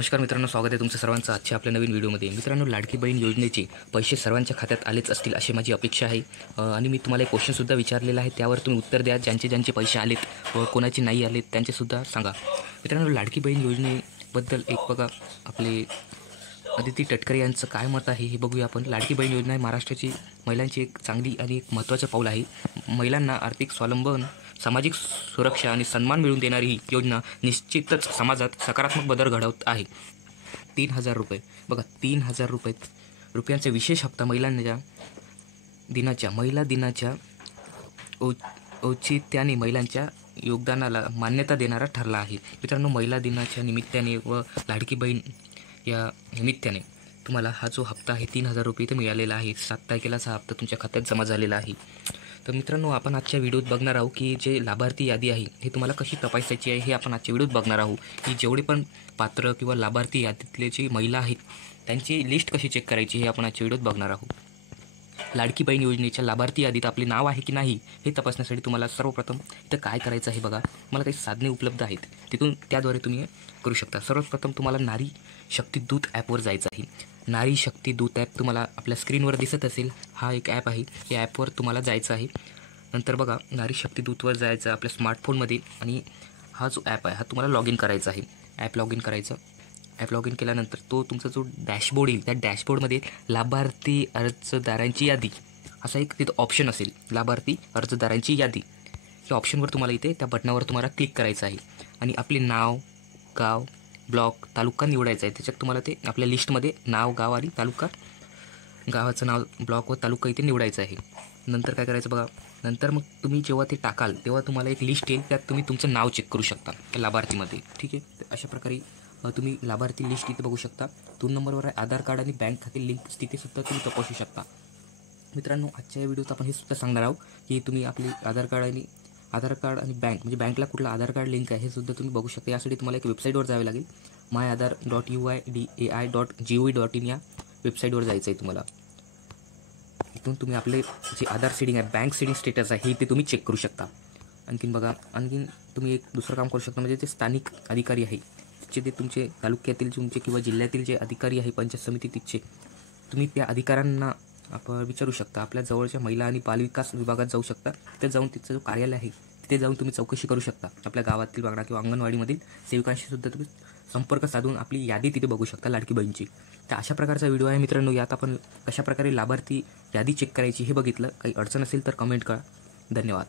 नमस्कार मित्रांनो, स्वागत आहे तुमचं सर्वांचं आजच्या आपल्या नवीन व्हिडिओमध्ये. मित्रांनो, लाडकी बहीण योजनेचे पैसे सर्वांच्या खात्यात आलेच असतील अशी माझी अपेक्षा आहे. आणि मी तुम्हाला एक क्वेश्चनसुद्धा विचारलेला आहे, त्यावर तुम्ही उत्तर द्या. ज्यांचे पैसे आलेत व कोणाचे नाही आलेत त्यांचेसुद्धा सांगा. मित्रांनो, लाडकी बहीण योजनेबद्दल एक बघा, आपले अदिती तटकरे यांचं काय मत आहे हे बघूया आपण. लाडकी बहीण योजना ही महाराष्ट्राची महिलांची एक चांगली आणि एक महत्त्वाचं पाऊल आहे. महिलांना आर्थिक स्वावलंबन, सामाजिक सुरक्षा आणि सन्मान मिळवून देणारी ही योजना निश्चितच समाजात सकारात्मक बदल घडवत आहे. 3,000 रुपये बघा, 3,000 रुपयांचा विशेष हप्ता महिला दिनाच्या औचित्याने महिलांच्या योगदानाला मान्यता देणारा ठरला आहे. मित्रांनो, महिला दिनाच्या निमित्ताने व लाडकी बहीण या निमित्ताने तुम्हाला हा जो हप्ता आहे 3,000 रुपये इथे मिळालेला आहे. 7 तारखेलाच हा हप्ता तुमच्या खात्यात जमा झालेला आहे. तर मित्रांनो, आपण आजच्या व्हिडिओत बघणार आहोत की जे लाभार्थी यादी आहे हे तुम्हाला कशी तपासायची आहे हे आपण आजच्या व्हिडिओत बघणार आहोत. की जेवढे पण पात्र किंवा लाभार्थी यादीतले जे महिला आहेत त्यांची लिस्ट कशी चेक करायची हे आपण आजच्या व्हिडिओत बघणार आहोत. लाडकी बहीण योजनेच्या लाभार्थी यादीत आपले नाव आहे की नाही हे तपासण्यासाठी तुम्हाला सर्वप्रथम इथं काय करायचं आहे बघा. मला काही साधने उपलब्ध आहेत, तिथून त्याद्वारे तुम्ही करू शकता. सर्वप्रथम तुम्हाला नारी शक्ती दूत ॲपवर जायचं आहे. नारी शक्ती दूत ॲप तुम्हाला आपल्या स्क्रीनवर दिसत असेल. हा एक ॲप आहे, या ॲपवर तुम्हाला जायचं आहे. नंतर बघा, नारी शक्ती दूतवर जायचं आपल्या स्मार्टफोनमध्ये आणि हा जो ॲप आहे हा तुम्हाला लॉग इन करायचा आहे. ॲप लॉग इन करायचं. ॲप लॉग इन केल्यानंतर तो तुमचा जो डॅशबोर्ड येईल त्या डॅशबोर्डमध्ये लाभार्थी अर्जदारांची यादी असा एक तिथं ऑप्शन असेल, लाभार्थी अर्जदारांची यादी. या ऑप्शनवर तुम्हाला इथे त्या बटनावर तुम्हाला क्लिक करायचं आहे आणि आपले नाव, गाव, ब्लॉक, तालुका निवडायचा आहे. त्याच्यात तुम्हाला ते आपल्या लिस्टमध्ये नाव, गाव आणि तालुका, गावाचं नाव, ब्लॉक व तालुका इथे निवडायचं आहे. नंतर काय करायचं बघा, नंतर मग तुम्ही जेव्हा ते टाकाल तेव्हा तुम्हाला एक लिस्ट येईल, त्यात तुम्ही तुमचं नाव चेक करू शकता त्या लाभार्थीमध्ये. ठीक आहे, तर अशा प्रकारे तुम्ही लाभार्थी लिस्ट इथे बघू शकता. 2 नंबरवर आहे आधार कार्ड आणि बँक खाते लिंक, तिथे सुद्धा तुम्ही तपासू शकता. मित्रांनो, आजच्या व्हिडिओत आपण हे सुद्धा सांगणार आहोत की तुम्ही आपली आधार कार्ड आणि बँक, म्हणजे बँकला कुठला आधार कार्ड लिंक आहे हे सुद्धा तुम्ही बघू शकता. यासाठी तुम्हाला एक वेबसाईटवर जावे लागेल. myAadhar.uidai.gov.in या वेबसाईटवर जायचं आहे तुम्हाला. इथून तुम्ही आपले जे आधार सीडिंग आहे, बँक सीडिंग स्टेटस आहे, हे ते तुम्ही चेक करू शकता. आणखीन तुम्ही एक दुसरं काम करू शकता, म्हणजे जे स्थानिक अधिकारी आहे ते तुमचे तालुक्यातील तुमचे किंवा जिल्ह्यातील जे अधिकारी आहे पंचायत समिती तिथचे, तुम्ही त्या अधिकाऱ्यांना आपण विचारू शकता. आपल्या जवळच्या महिला आणि बालविकास विभागात जाऊ शकता. तिथे जाऊन तिथचं जो कार्यालय आहे तिथे जाऊन तुम्ही चौकशी करू शकता. आपल्या गावातील बागडा किंवा अंगणवाडीमधील सेविकांशी सुद्धा तुम्ही संपर्क साधून आपली यादी तिथे बघू शकता लाडकी बहीणची. तर अशा प्रकारचा व्हिडिओ आहे मित्रांनो. यात आपण कशाप्रकारे लाभार्थी यादी चेक करायची हे बघितलं. काही अडचण असेल तर कमेंट करा. धन्यवाद.